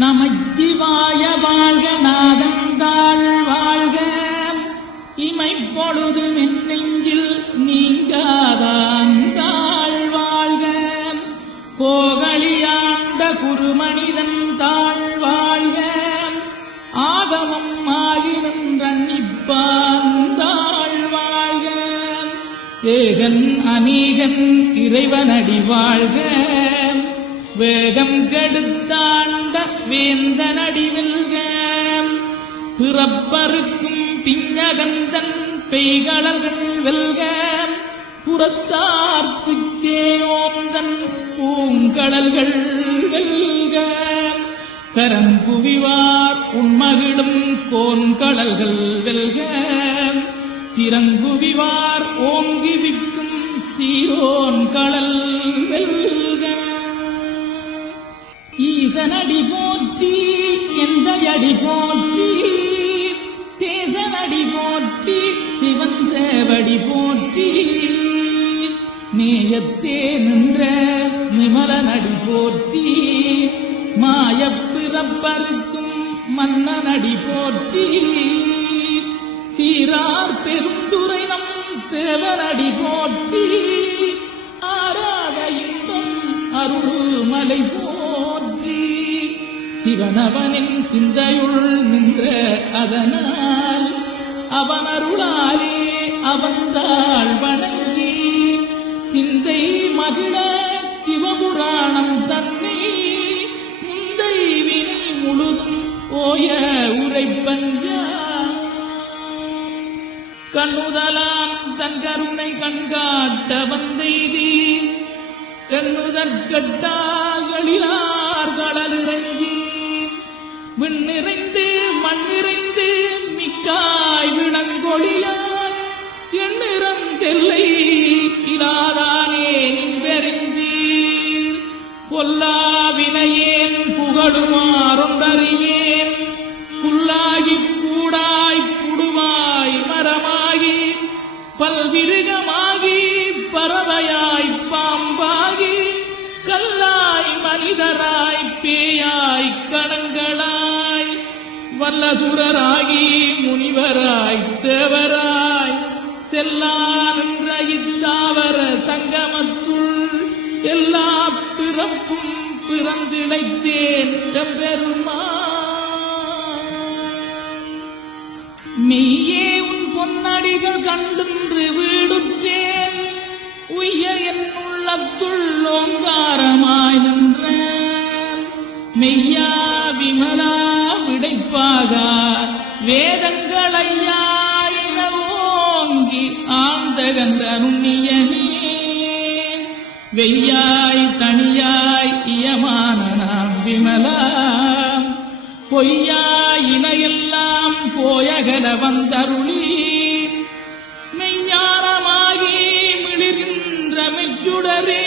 நமச்சிவாய வாழ்க நாதந்தாள் வாழ்க இமைப்பொழுது நெஞ்சில் நீங்காதாந்தாள் வாழ்க கோகலியாண்ட குருமனிதன் தாழ் வாழ்க ஆகமம் ஆகி நின்றன்னிப்பாந்தாள் வாழ்க ஏகன் அநீகன் இறைவனடி வாழ்க வேகம் கெடுத்தாண்ட வேந்தனடி வெல்க பிறப்பருக்கும் பிஞ்சகந்தன் பெய்களர்கள் வெல்க புறத்தார்க்குச் சேயோந்தன் பூங்கடல்கள் வெல்க கரங்குவிவார் உண்மகிடும் கோன்கடல்கள் வெல்க சிறங்குவிவார் ஓங்கி விக்கும் சீரோன் கடல் வெல்க ஈசனடி போற்றி எந்தையடி போற்றி தேசனடி போற்றி சிவன் சேவடி போற்றி நேயத்தே நின்ற நிமலனடி போற்றி மாயப்பிறப்பருக்கும் மன்னனடி போற்றி சீரார் பெருந்துரை நம் தேவனடி போற்றி ஆராத இன்பம் அருள்மலை போற்றி சிவனவனின் சிந்தையுள் நின்ற அதனால் அவன் அருளாலே அவந்தாள் வணங்கி சிந்தை மகிழ சிவபுராணம் தன்னை முந்தை வினை முழுதும் ஓய உரைப்பஞ்சா கண்ணுதலாம் தன் கருணை கண்காட்ட வந்தெய்தி கண்ணுதற்கட்டாகளிலார் கடலிறங்கி விண்ணிறைந்து மண்ணிறைந்து மிக்காய் விளங்கொழியாய் எண்ணிறந்தெல்லை இலாதானே நின்றறிந்தீர் பொல்லாவினையேன் புகழுமாறொன்றறியேன் புல்லாகிப் கூடாய் புடுவாய் மரமாகி பல்விருகமாகி பறவையாய் பாம்பாகி கல்லாய் மனிதராய் பேயாய் கணங்களாய் வல்லசுரராகி முனிவராய் தேவராய் செல்லா நின்ற இத்தாவர சங்கமத்துள் எல்லா பிறப்பும் பிறந்திழைத்தேன் எம்பெருமான் மெய்யே உன் பொன்னடிகள் கண்டின்று வீடுற்றேன் உய்ய என் உள்ளத்துள் ஓங்காரமாய் நின்ற மெய்யா விமலா விடைப்பாக வேதங்களையாயின ஓங்கி ஆழ்ந்தகன்ற நுண்ணியனே வெய்யாய் தனியாய் இயமான நாம் விமலா பொய்யாய் இணையெல்லாம் போயகல வந்தருளி மெய்ஞானமாகி மிளிர்கின்ற மெச்சுடரே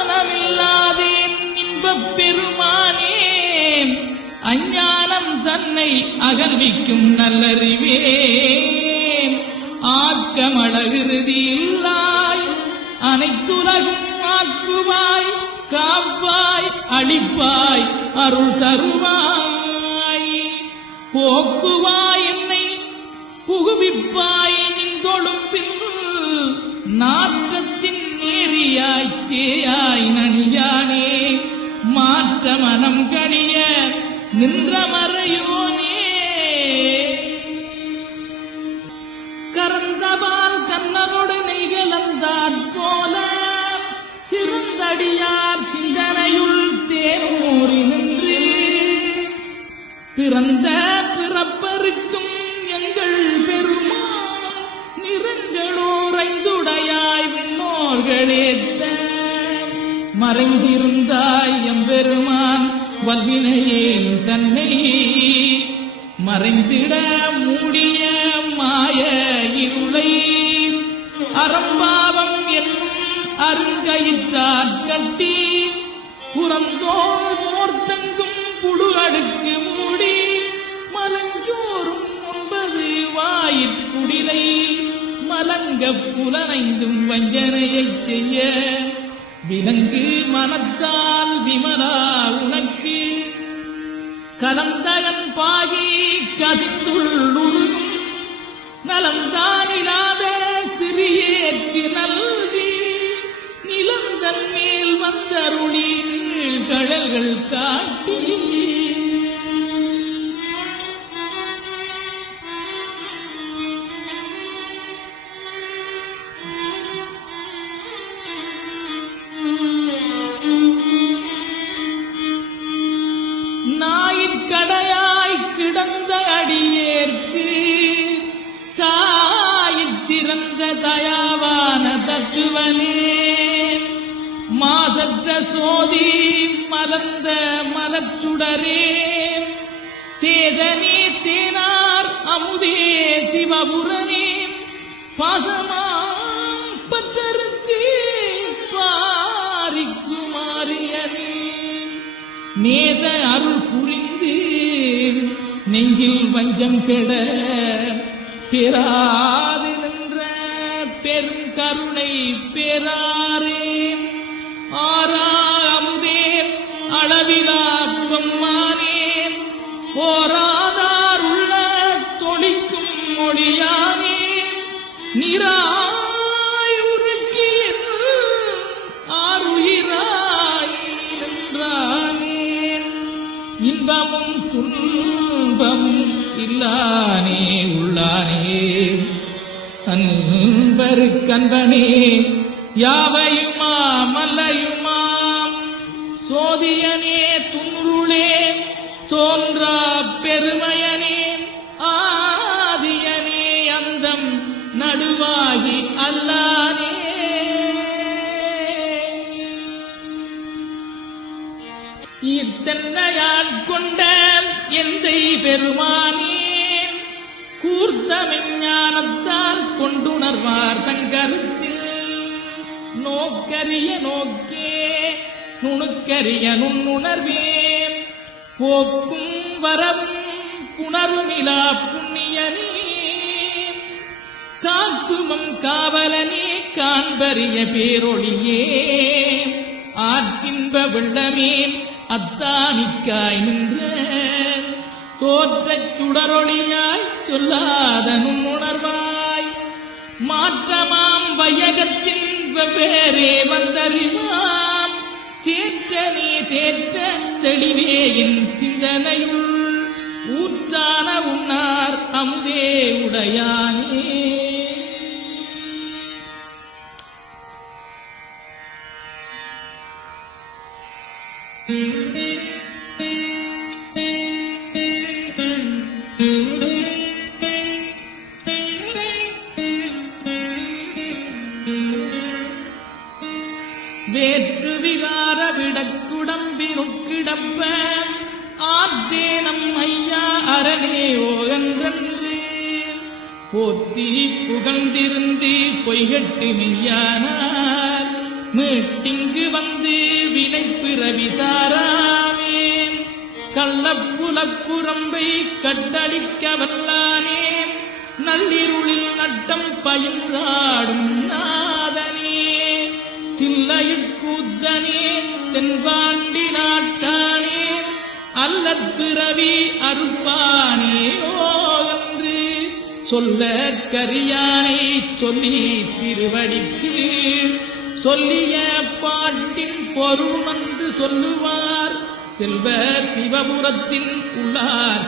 எஞ்ஞானமில்லாதேன் இன்பப் பெருமானே அஞ்ஞானம் தன்னை அகல்விக்கும் நல்லறிவே ஆக்கமழகிருதி இல்லாய் அனைத்துலகும் ஆக்குவாய் காப்பாய் அளிப்பாய் அருள் தருவாய் போக்குவாய் என்னை புகுவிப்பாய் நின்றொழும்பில் நாற்றத்தின் நேரியாய் சேயாய் நனியானே மாற்ற மனம் கணிய நின்ற மறையோனே கரந்தபால் கண்ணனோடு நெய்கலந்தாற் போல சிறந்தடியார் சிந்தனையுள் தேனூறி நின்று பிறந்த பிறப்பருக்கும் எங்கள் பெருமான் நிறங்களோரைந்துடையாய் விண்ணோர்களேத்த மறைந்திருந்தாய் எம்பெருமான் வல்வினையேன் தன்னை மறைந்திட மூடிய மாய இருளை அறம்பாவம் என்னும் அருங்கயிற்றாற் கட்டி புறந்தோள் போர்த்தங்கும் புழு அடுக்கு மூடி மலஞ்சோறும் 9 வாயிற்குடிலை மலங்க புலனைந்தும் வஞ்சனையைச் செய்ய விலங்கு மனத்தால் விமலா கலந்தகன் பாகி கதித்துள்ளுருகும் நலந்தானிலாத சிறியேற்கு நல்கி நிலந்தன் மேல் வந்தருளி நீழ்கடல்கள் காட்டி நாயிற்கடையாய் கிடந்த அடியேற்கு தாயிற் சிறந்த தயாவான தத்துவனே மாசற்ற சோதி மலர்ந்த மலச்சுடரே தேதனே தேனார் அமுதே சிவபுரனே பாசமாம் பற்றறுத்து பாரிக்குமாறியனே நேச அருள் புரிந்து நெஞ்சில் வஞ்சம் கெட பெறாது நின்ற பெரும் கருணை பெறாரே ஆரா அமுதே அளவிலா பொம்மானே போராதார் உள்ள தொழிக்கும் மொழியானே நிராய் உருக்கி ஆறுயிராய் நின்றானே இன்பமும் துன்பமும் இல்லானே உள்ளானே அன்பருக்கன்பனே யாவையுமா மல்லையுமாம் சோதியனே துன்றுளே தோன்றா பெருமையனே ஆதியனே அந்தம் நடுவாகி அல்லானே ஈர்த்தன்னையான் கொண்ட எந்தை பெருமானே கூர்த்தமெஞ்ஞானத்தால் கொண்டுணர்வார் தங்கருத்தில் நோக்கரிய நோக்கே நுணுக்கரிய நுண்ணுணர்வே போக்கும் வரவும் புணருமிலா புண்ணியனே காக்குமம் காவலனே காண்பரிய பேரொழியே ஆற்றின்ப வெள்ளமே அத்தானிக்காய் நின்ற தோற்றச் சுடரொளியாய் சொல்லாத நுண்ணுணர்வாய் மாற்றமாம் வையகத்தின் வெவ்வேறே வந்தறிவாம் தேற்றனே தேற்ற தெளிவே என் சிந்தனையுள் ஊற்றான உன்னார் அமுதே உடையானே வேற்று விகார விடக்குடம்பிருக்கிடப்ப ஆற்றேனம் ஐயா அரணே ஓகன்றன்று போற்றி புகழ்ந்திருந்து பொய்கட்டு மெய்யானார் மீட்டிங்கு வந்து வினை பிறவி தாராமே கள்ளப்புலப்புறம்பை கட்டளிக்க வல்லானே நள்ளிருளில் நட்டம் பயின்றாடும் நாதனே தில்லையிற்கூத்தனே தென்பாண்டி நாட்டானே அல்லற் பிறவி அறுப்பானே ஓகன்று சொல்ல கரியானை சொல்லி திருவடிக்கு சொல்லிய பாட்டின் பொருள் வந்து சொல்லுவார் செல்வ சிவபுரத்தின் உள்ளார்